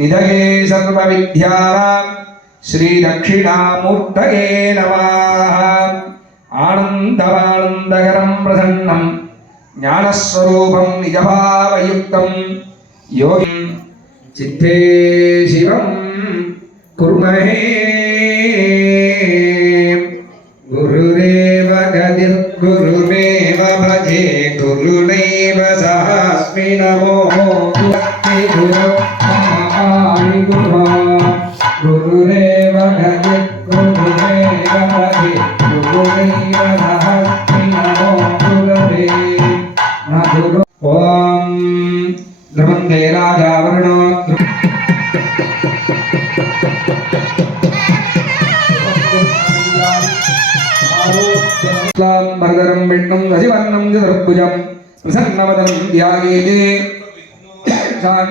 నిధయే సర్వ విద్యానాం శ్రీ దక్షిణామూర్తయే నమః ఆనందమానందకరం ప్రసన్నం జ్ఞానస్వరూపం నిజభావయుక్తం యోగి చిత్తే శివం కుర్మహే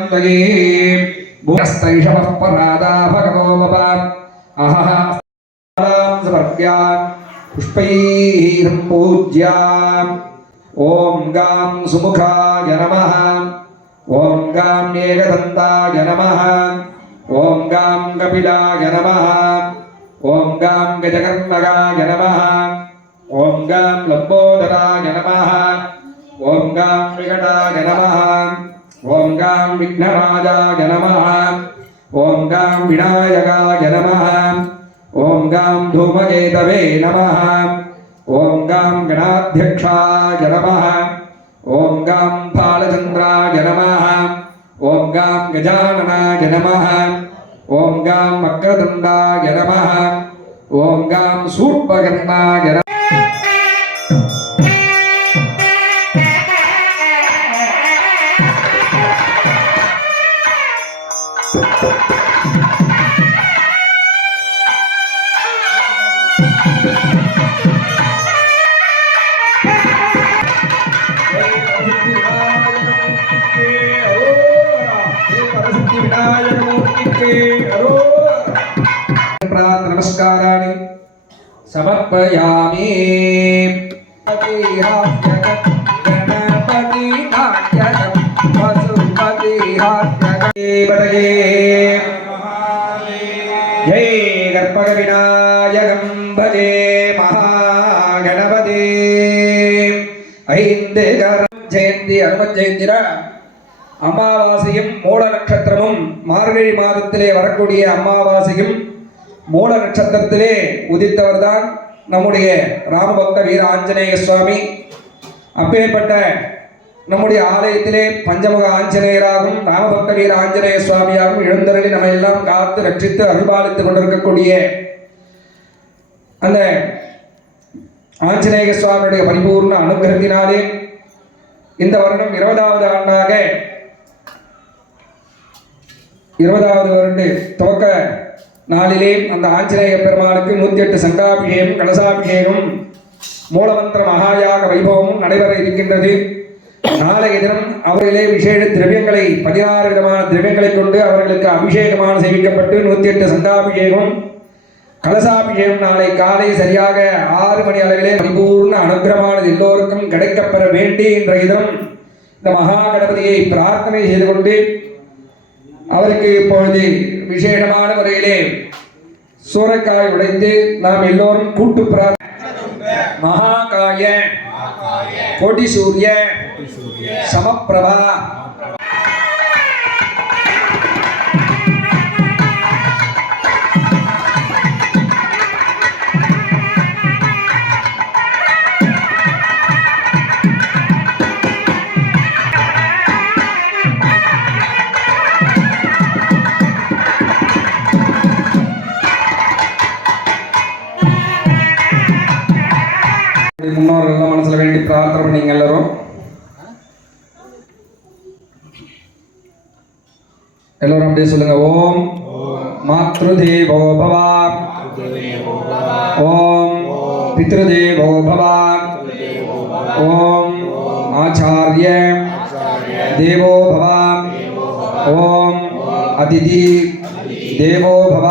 शान्तये भूस्तैषवः परादा भगवो मम अहः समर्प्या पुष्पैः पूज्या ॐ गां सुमुखाय नमः ॐ गां एकदन्ताय नमः ॐ गां कपिलाय नमः ॐ गां गजकर्णकाय नमः ॐ गां लम्बोदराय नमः ॐ गां विकटाय नमः ఓం గాం విఘ్నరాజాయ నమ. ఓం గాం వినాయకాయ నమ. ఓం గాం ధూమకేతవే నమ. ఓం గాం గణాధ్యక్షాయ నమ. ఓం గాం బాలచంద్రాయ నమ. ఓం గాం గజాననాయ నమ. ఓం గాం వక్రదండాయ నమ. ఓం గాం శూర్పగర్ణాయ சமர்ப்பயாமி கணபதி நாட்யம் பசுபதி ஹாஸ்யகே ஜெய் கற்பக விநாயகம் பதே மகாகணபதே. ஐந்து கரம் ஜெயந்தி அனுமன் ஜெயந்திரா. அமாவாசையும் மூல நட்சத்திரமும் மார்கழி மாதத்திலே வரக்கூடிய அமாவாசையும் மூல நட்சத்திரத்திலே உதித்தவர்தான் நம்முடைய ராமபக்த வீர ஆஞ்சநேய சுவாமி. அப்பேற்பட்ட நம்முடைய ஆலயத்திலே பஞ்சமுக ஆஞ்சநேயராகவும் ராமபக்த வீர ஆஞ்சநேய சுவாமியாகவும் எழுந்தருளி நம்ம எல்லாம் காத்து ரட்சித்து அருள்பாலித்துக் கொண்டிருக்கக்கூடிய அந்த ஆஞ்சநேய சுவாமியுடைய பரிபூர்ண அனுகிரகத்தினாலே இந்த வருடம் இருபதாவது ஆண்டாக இருபதாவது வருண்டு துவக்க நாளிலே அந்த ஆஞ்சநேய பெருமானுக்கு நூத்தி எட்டு சங்காபிஷேகம் கலசாபிஷேகம் மூலமந்திர மகாயாக வைபவமும் நடைபெற இருக்கின்றது. நாளைய தினம் அவர்களே விசேஷ திரவியங்களை பதினாறு விதமான திரவியங்களை கொண்டு அவர்களுக்கு அபிஷேகமான செய்விக்கப்பட்டு நூத்தி எட்டு சங்காபிஷேகம் கலசாபிஷேகம் நாளை காலை சரியாக ஆறு மணி அளவிலே பரிபூர்ண அனுகிரமானது எல்லோருக்கும் கிடைக்கப்பெற வேண்டி என்ற இதம் இந்த மகா கணபதியை பிரார்த்தனை செய்து கொண்டு அவருக்கு இப்பொழுது விசேஷமான முறையிலே சூறைக்காய் உடைத்து நாம் எல்லோரும் கூட்டு பிரார்த்தனை மகாகாய கோடி சூரிய சமப்பிரபா அப்படியே சொல்லுங்க ஓம் மாத்ருதேவோ பவ ஓம் பித்ருதேவோ பவ ஓம் ஆச்சாரிய தேவோ பவ ஓம் அதிதி தேவோ பவ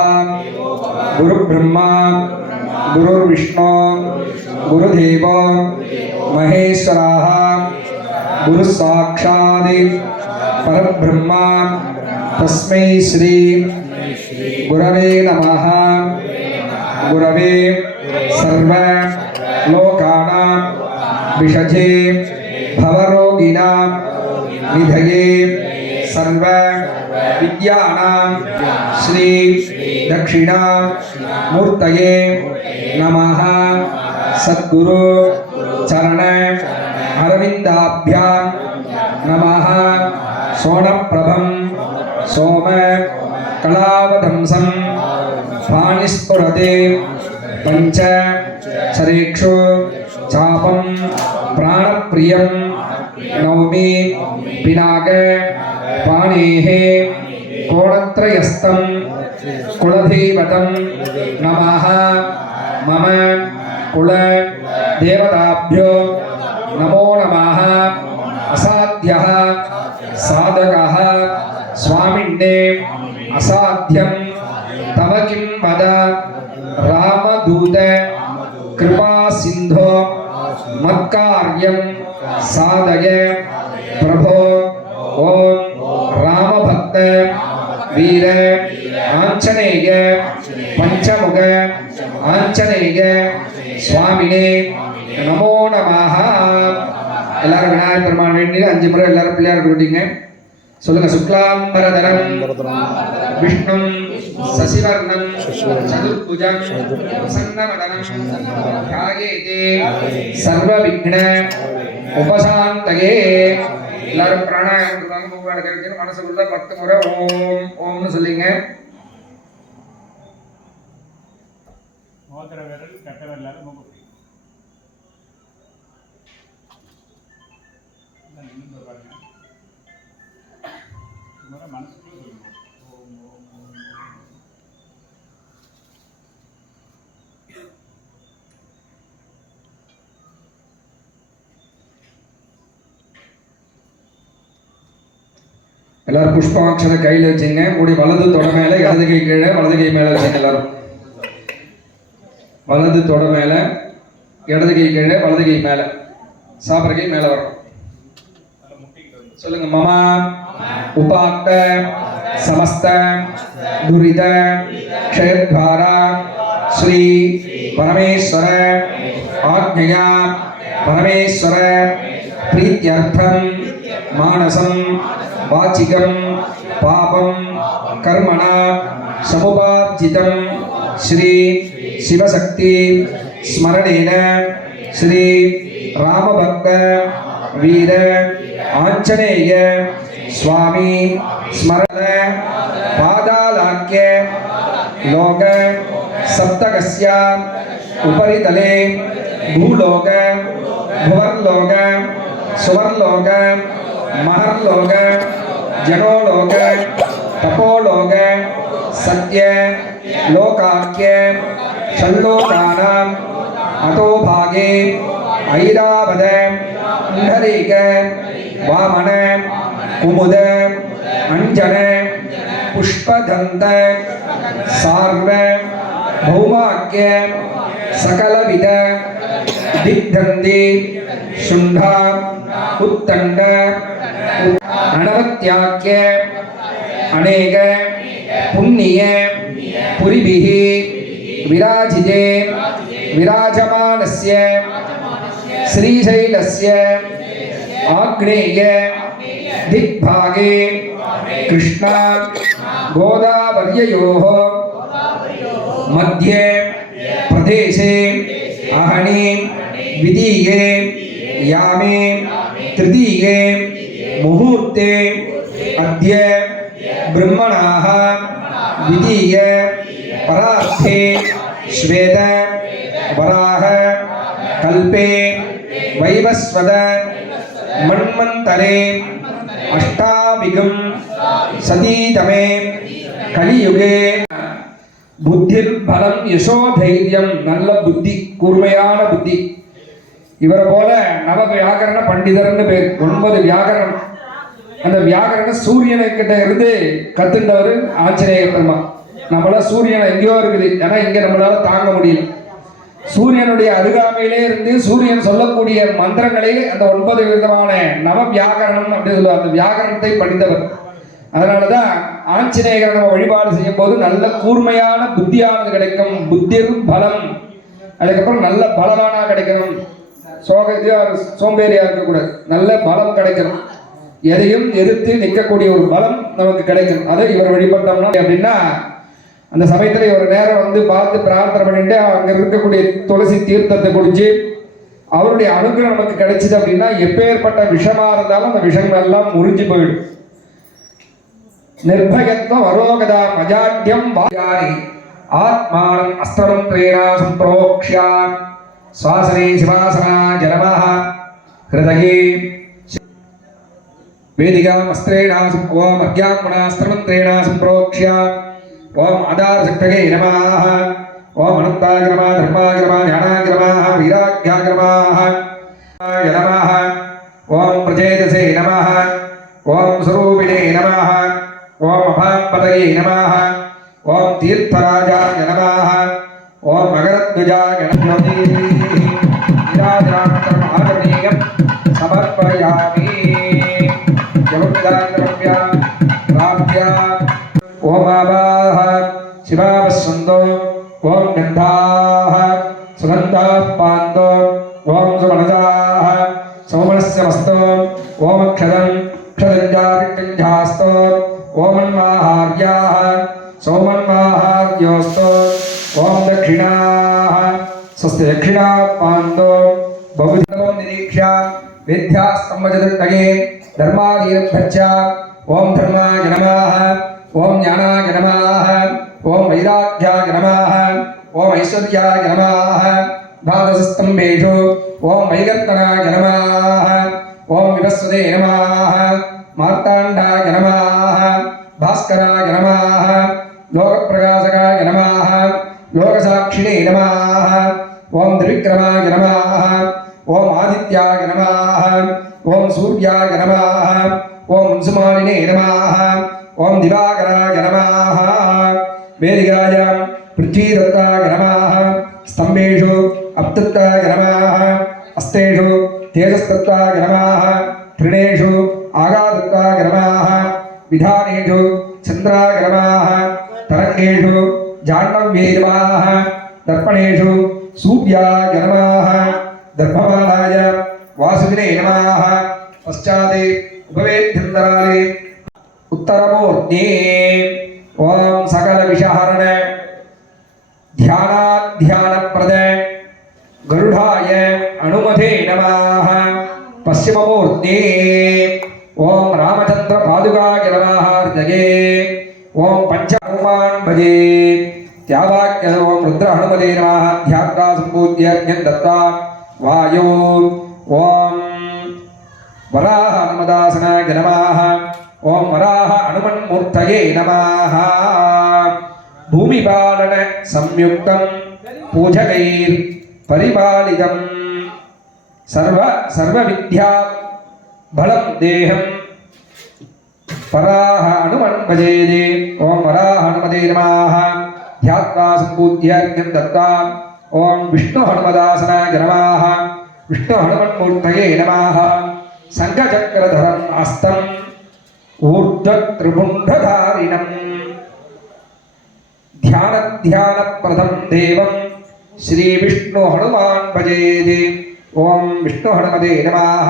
குரு பிரம்மா गुरुर्विष्णु गुरुदेव महेश्वराः गुरुः साक्षात् परब्रह्मा तस्मै श्री गुरवे नमः। गुरवे सर्व लोकानां विषजे भवरोगिणां निधये। सर्व विद्यानां श्री दक्षिणा मूर्तये नमः। सद्गुरु चरण अरविन्दाभ्यां नमः। सोनप्रभं सोम कलावधंसं पाणिस्फुरते पञ्च शरेक्षु चापं प्राणप्रियं नौमि पिनाक पाणेः कोणत्रयस्तं कुलदेवतं नमः। मम कुल देवताभ्यो नमो नमः। असाध्यः साधकः விண்ணே அசாத்தியம் தவ கிம் வத ராமதூத கிருபா சிந்தோ மத்காரியம் சாதய பிரபோ ஓம் ராமபக்த வீர ஆஞ்சநேய பஞ்சமுக ஆஞ்சநேய சுவாமினே நமோ நமாக எல்லாரும் விநாயகர் பெருமான் வேண்டியில் அஞ்சு முறை எல்லாரும் பிள்ளையார் விட்டீங்க சொல்லுங்க சுக்லாம்பரதரம் விஷ்ணும் சசிவர்ணம் சதுர்புஜம் பிரசன்னவதனம் தியாயேதே சர்வ விக்ன உபசாந்தகே எல்லாரும் பிராணாயாமம் இருக்காங்க மூவாடு கழிச்சு மனசுக்குள்ள பத்து முறை ஓம் ஓம்னு சொல்லிங்க. மோதிர விரல் கட்ட விரலால் முறை ஓம் ஓம் ஓம் எல்லாரும் புஷ்பாட்சத்தை கையில் வச்சுங்க. கூடி வலது தொட மேலே இடது கை கீழே வலது கை மேலே வச்சுங்க எல்லாரும். வலது தொட மேலே இடது கை கீழே வலது கை மேலே. சாப்பிட்ற கை மேலே வரும். சொல்லுங்க மாமா. उपाक्त, समस्त, दुरीद, क्षयद्वार, श्री परमेश्वर, आज्ञया, परमेश्वर प्रीत्यर्थम मानसम वाचिकम पापम कर्मणा समुपार्जितम श्री शिवशक्ति, स्मरणेन, श्री राम भक्त वीर आञ्चनेय स्वामी स्मरद पादालाख्य लोक सप्तक उपरीतले भूलोक भुवर्लोक सुवर्लोक महर्लोक जगोलोक तपोलोक, सत्य लोकाख्य षण्लोकानाम् अतो भागे ऐरावद वामन कुमुद, अञ्जन पुष्पदन्त सार्व सकल सकलविद दिग्धन्ति शुण्ढा उत्तण्ड अणवत्याख्य अनेक, पुण्य, पुरिभिः, विराजिते, विराजमानस्य, श्रीशैलस्य, आग्नेय दिग्भागे कृष्णा गोदावर्ययोः मध्ये प्रदेशे अहनि विदीये यामे तृतीये मुहूर्ते अद्य ब्रह्मणाः विदीय परार्थे श्वेत वराह कल्पे वैवस्वत मन्वन्तरे அஷ்டாபிகம் சதீதமே. கலியுகே. புத்திர் பலம் யசோ தைரியம். நல்ல புத்தி கூர்மையான புத்தி. இவரை போல நவ வியாகரண பண்டிதர்னு பேர் ஒன்பது வியாகரணம். அந்த வியாகரண சூரியனை கிட்ட இருந்து கத்துண்டவர் ஆஞ்சநேயர் பெருமா நம்மளாம் சூரியனை எங்கேயோ இருக்குது. ஏன்னா இங்கே நம்மளால தாங்க முடியல. சூரியனுடைய அருகாமையிலே இருந்து சூரியன் சொல்லக்கூடிய மந்திரங்களை அந்த ஒன்பது விதமான நவ வியாகரணம் அப்படின்னு சொல்லுவாங்க. அந்த வியாகரணத்தை படித்தவர். அதனாலதான் ஆஞ்சநேயரை நம்ம வழிபாடு செய்யும் போது நல்ல கூர்மையான புத்தியானது கிடைக்கும். புத்திர் பலம். அதுக்கப்புறம் நல்ல பலவானா கிடைக்கணும். சோக சோம்பேறியா இருக்கக்கூடாது. நல்ல பலம் கிடைக்கணும். எதையும் எதிர்த்து நிற்கக்கூடிய ஒரு பலம் நமக்கு கிடைக்கும் அதை இவர் வழிபட்டோம்னா அப்படின்னா அந்த சமயத்தில் ஒரு நேரம் வந்து பார்த்து பிரார்த்தனை பண்ணிட்டு அங்கே இருக்கக்கூடிய துளசி தீர்த்தத்தை குடிச்சு அவருடைய அனுகிரகம் நமக்கு கிடைச்சிது அப்படின்னா எப்பேற்பட்ட விஷமாக இருந்தாலும் அந்த விஷங்கள் எல்லாம் முறிஞ்சு போயிடும். நிர்பயத்வம் அரோகதா மஜாட்யம் வாயாரி ஆத்மானம் அஸ்தரம் பிரேணா சம்பிரோக்ஷா சுவாசனே சிவாசனா ஜனமாக ஹிருதகே வேதிகாம் அஸ்திரேணா ஓம் அர்க்யாத்மனா அஸ்திரமந்திரேணா சம்பிரோக்ஷா ॐ आधारशक्तये नमः। ॐ अनन्ताय नमः धर्माय नमः ज्ञानाय नमः। वीराख्याय नमः नमः ॐ प्रचेतसे नमः। ॐ स्वरूपिणे नमः। ॐ अभापतये नमः। ॐ तीर्थराजाय नमः। ॐ मकरध्वजाय नमः। दक्षिणाः स्वस्य दक्षिणा पान्तो बहुधर्मं निरीक्ष्य विद्यास्तम्भचतुर्तये धर्मादीरभ्यच्च ॐ धर्माय नमः ॐ ज्ञानाय नमः ॐ वैराग्याय नमः ॐ ऐश्वर्याय नमः, द्वादशस्तम्भेषु ॐ वैकर्तनाय नमः ॐ विवस्वते नमः, मार्ताण्डाय नमः, भास्कराय नमः लोकप्रकाशकाय नमः యోగసాక్షిణే నమ ఓం త్రివిక్రమాయ నమ ఓం ఆదిత్యాయ నమ ఓం సూర్యాయ నమ ఓం ముంసుమాలినే నమ ఓం దివాకరాయ నమ వేదికాయ పృథ్వీదత్తాయ నమ స్తంభేషు అప్తత్తాయ నమ హస్తేషు తేజస్తత్వాయ నమ తృణేషు ఆగాదత్వాయ నమ విధానేషు చంద్రాయ నమ తరంగేషు जाह्नव्ये नमः दर्पणेषु सूर्याय नमः दर्भमानाय वासुविने नमः। पश्चादे उपवेद्यन्तराले उत्तरमूर्ते ॐ सकलविषहरण। ध्यानाध्यानप्रद। गरुडाय अनुमते नमः। पश्चिममूर्ते ॐ रामचन्द्रपादुकाय नमः। हृदये। ॐ पञ्चहनुमान् भजे। त्यावाक्य ॐ रुद्रहनुमते नमः ध्यात्वा सम्पूज्य अर्घ्यं दत्त्वा वायो ॐ वराह हनुमदासनाय नमः ॐ वराह हनुमन्मूर्तये नमः भूमिपालन संयुक्तं पूजकैर् परिपालितं सर्व सर्वविद्या बलं देहं वराह हनुमन् भजेदे ॐ वराह हनुमते नमः ध्यात्वा सम्पूज्य अर्घ्यं दत्त्वा ॐ विष्णुहनुमदासनाय नमः। विष्णुहनुमन्मूर्तये नमः। शङ्खचक्रधरम् हस्तम् ऊर्ध्वत्रिपुण्डधारिणम्। ध्यानध्यानप्रदं देवं श्रीविष्णुहनुमान् भजेदे। ॐ विष्णुहनुमते नमः।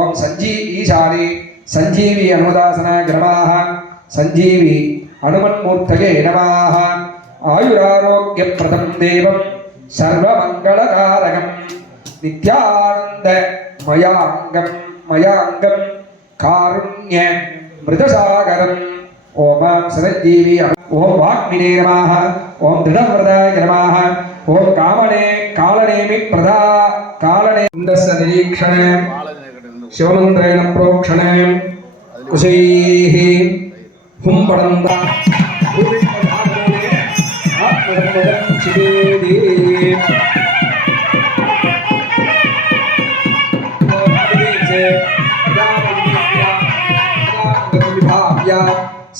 ॐ सञ्जी ईशाने। सञ्जीवी हनुमदासनाय नमः। सञ्जीवी हनुमन्मूर्तये नमः। ആയുരാരോഗ്യപ്രദം ദേവം സർവമംഗളകാരകം നിത്യാനന്ദമയാംഗം മയാംഗം കാരുണ്യ മൃതസാഗരം ഓം സദജീവി ഓം വാഗ്മിനേ നമാഹ ഓം ദൃഢവ്രതായ നമാഹ ഓം കാമണേ കാളനേമി പ്രധാ കാളനേ നിരീക്ഷണേ ശിവമന്ത്രേണ പ്രോക്ഷണേ കുശൈ ഹും പടന്ത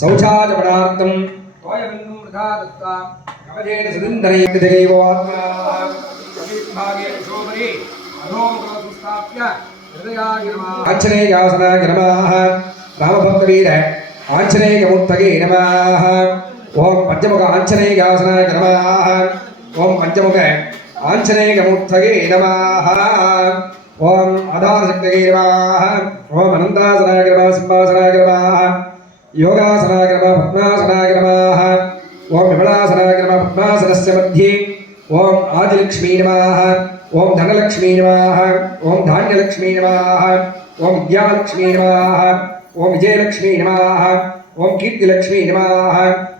சௌச்சாச்சபடார்த்தம் கோயபிந்தும் மதா தத்வா கவஜேன சுதந்திரே தேவோத்மா சமீபமாகே சோபரி அரோமகோ சுஸ்தாப்ய ஹிருதயாகிரமாக ஆச்சரேயாசனாகிரமாக ராமபக்தவீர ஆச்சரேயமுத்தகே நமாக ओम पंचमुख आंजनेय गावसनाय नमः। ओम पंचमुख आंजनेय गमुत्थगे नमः। ओम आधार शक्तिगे नमः। ओम अनंतासनाय नमः, सिंहासनाय नमः। योगासनाय नमः, पद्मासनाय नमः। ओम विमलासनाय नमः, पद्मासनस्य मध्ये। ओम आदिलक्ष्मी नमः। ओम धनलक्ष्मी नमः। ओम धान्यलक्ष्मी नमः। ओम विद्यालक्ष्मी नमः। ओम विजयलक्ष्मी नमः। ओम कीर्तिलक्ष्मी नमः।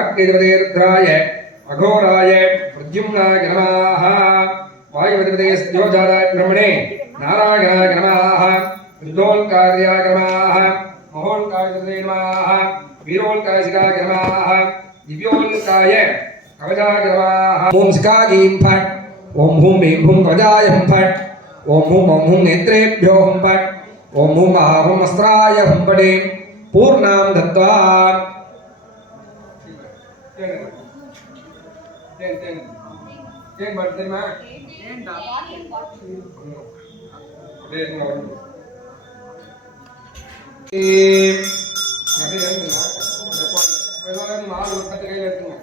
अग्निपते रुद्राय अघोराय प्रद्युम्नाय नमः। वायुपतिपते ब्रह्मणे, नारायणाय नमः। विद्योल्कार्याय नमः। महोल्काय नमः। वीरोल्काय नमः। दिव्योल्काय कवचाय नमः। ॐ शिखागीं फट्। ॐ हुं ह्रीं हुं कवचाय हुं फट्। ॐ हुं ॐ हुं नेत्रेभ्यो हुं फट्। ॐ हुं आहुं अस्त्राय हुं फटे। पूर्णां दत्त्वा தேங்க தேங்க தேங்க தேங்க பாட்டு தெரியுமா அப்படியே எடுத்துங்க ஆள் ஒரு பத்து கையில் எடுத்துங்க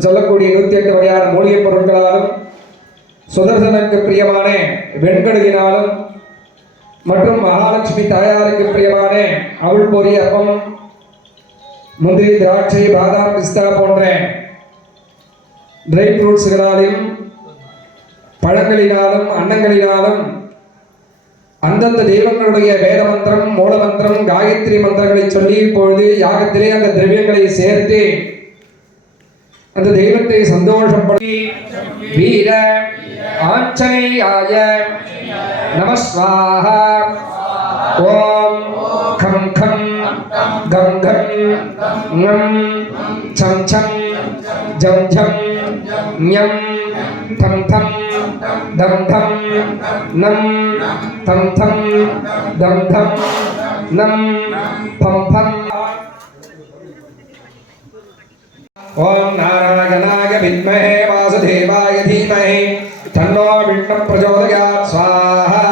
சொல்லக்கூடிய இருபத்தி எட்டு வகையான மூலிகைப் பொருட்களாலும் சுதர்சனுக்கு பிரியமான வெண்கடுகினாலும் மற்றும் மகாலட்சுமி தாயாருக்கு பிரியமான அவள் பொரிய அப்பம் முந்திரி திராட்சை பாதாம் பிஸ்தா போன்ற ட்ரை ஃப்ரூட்ஸ்களாலும் பழங்களினாலும் அன்னங்களினாலும் அந்தந்த தெய்வங்களுடைய வேத மந்திரம் மூல மந்திரம் காயத்ரி மந்திரங்களை சொல்லி இப்பொழுது யாகத்திலே அந்த திரவியங்களை சேர்த்து அந்த தெய்வத்தை சந்தோஷப்படுத்தி வீர ஆஞ்சநேயாய நமஸ்வாக ஓம் கம் கம் கம் கம் ஞம் சம் சம் ஜம் ஜம் ஞம் தம் தம் தம் தம் நம் தம் தம் தம் தம் நம் பம் பம் ॐ नारायणाय विद्महे वासुदेवाय धीमहि तन्नो विष्णु प्रचोदयात्, स्वाहा।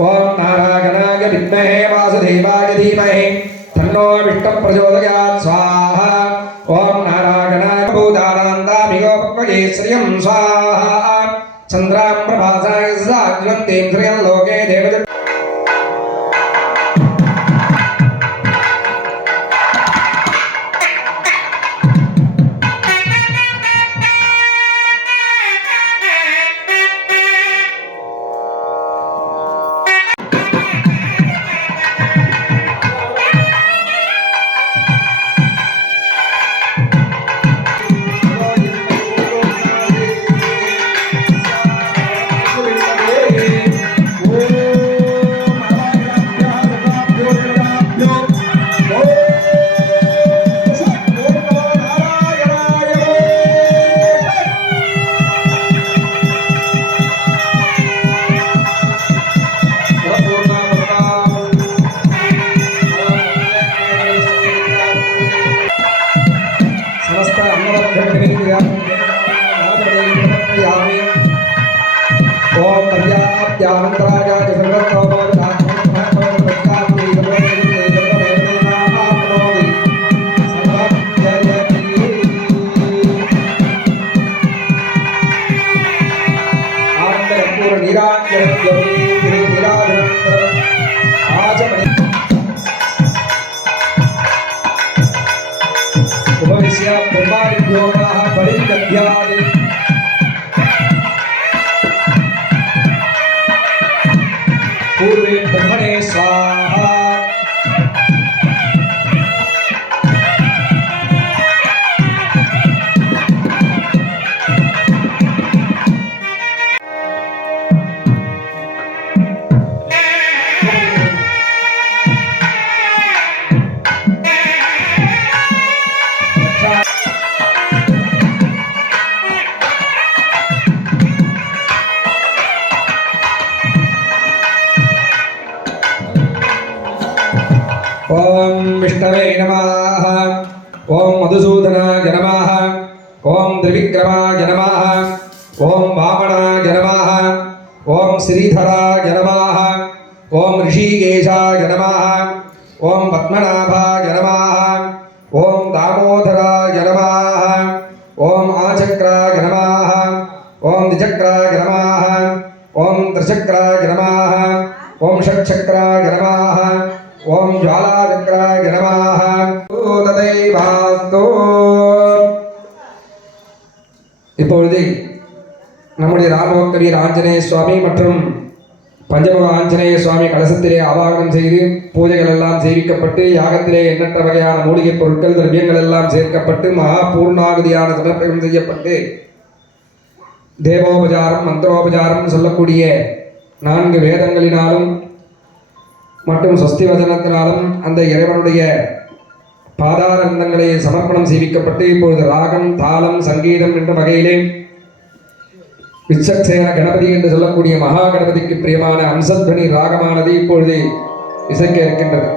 ओम नारायणाय विद्महे वासुदेवाय धीमहि तन्नो विष्णु प्रचोदयात्, स्वाहा। ओम नारायणाय भूतानान्दामिगोपक्वये श्रियं स्वाहा। चन्द्रां ओम विष्णवे नमः ओम मधुसूदनाय जनमः ओम त्रिविक्रमाय जनमः ओम वामणाय जनमः ओम श्रीधरा जनमः ओम ऋषिकेशा जनमः ओम पद्मनाभा जनमः ओम दामोदरा जनमः ओम आचक्रा जनमः ओम द्विचक्रा जनमः ओम त्रिचक्रा जनमः ओम षट्चक्रा जनमः ஓம் ஜாலாச்சக்கராய நமः ததைவாஸ்து. இப்பொழுது நம்முடைய ராமோக்கவியர் ஆஞ்சநேய சுவாமி மற்றும் பஞ்சமுக ஆஞ்சநேய சுவாமி கலசத்திலே ஆவாகனம் செய்து பூஜைகள் எல்லாம் சேவிக்கப்பட்டு யாகத்திலே எண்ணற்ற வகையான மூலிகைப் பொருட்கள் திரவியங்கள் எல்லாம் சேர்க்கப்பட்டு மகா பூர்ணாகுதியான சமர்ப்பணம் செய்யப்பட்டு தேவோபச்சாரம் மந்திரோபச்சாரம் சொல்லக்கூடிய நான்கு வேதங்களினாலும் மற்றும் சஸ்தி வசனத்தினாலும் அந்த இறைவனுடைய பாதாரந்தங்களை சமர்ப்பணம் செய்விக்கப்பட்டு இப்பொழுது ராகம் தாளம் சங்கீதம் என்ற வகையிலே விச்சக்சேன கணபதி என்று சொல்லக்கூடிய மகா கணபதிக்கு பிரியமான அம்சத்வனி ராகமானது இப்பொழுது இசைக்க இருக்கின்றது.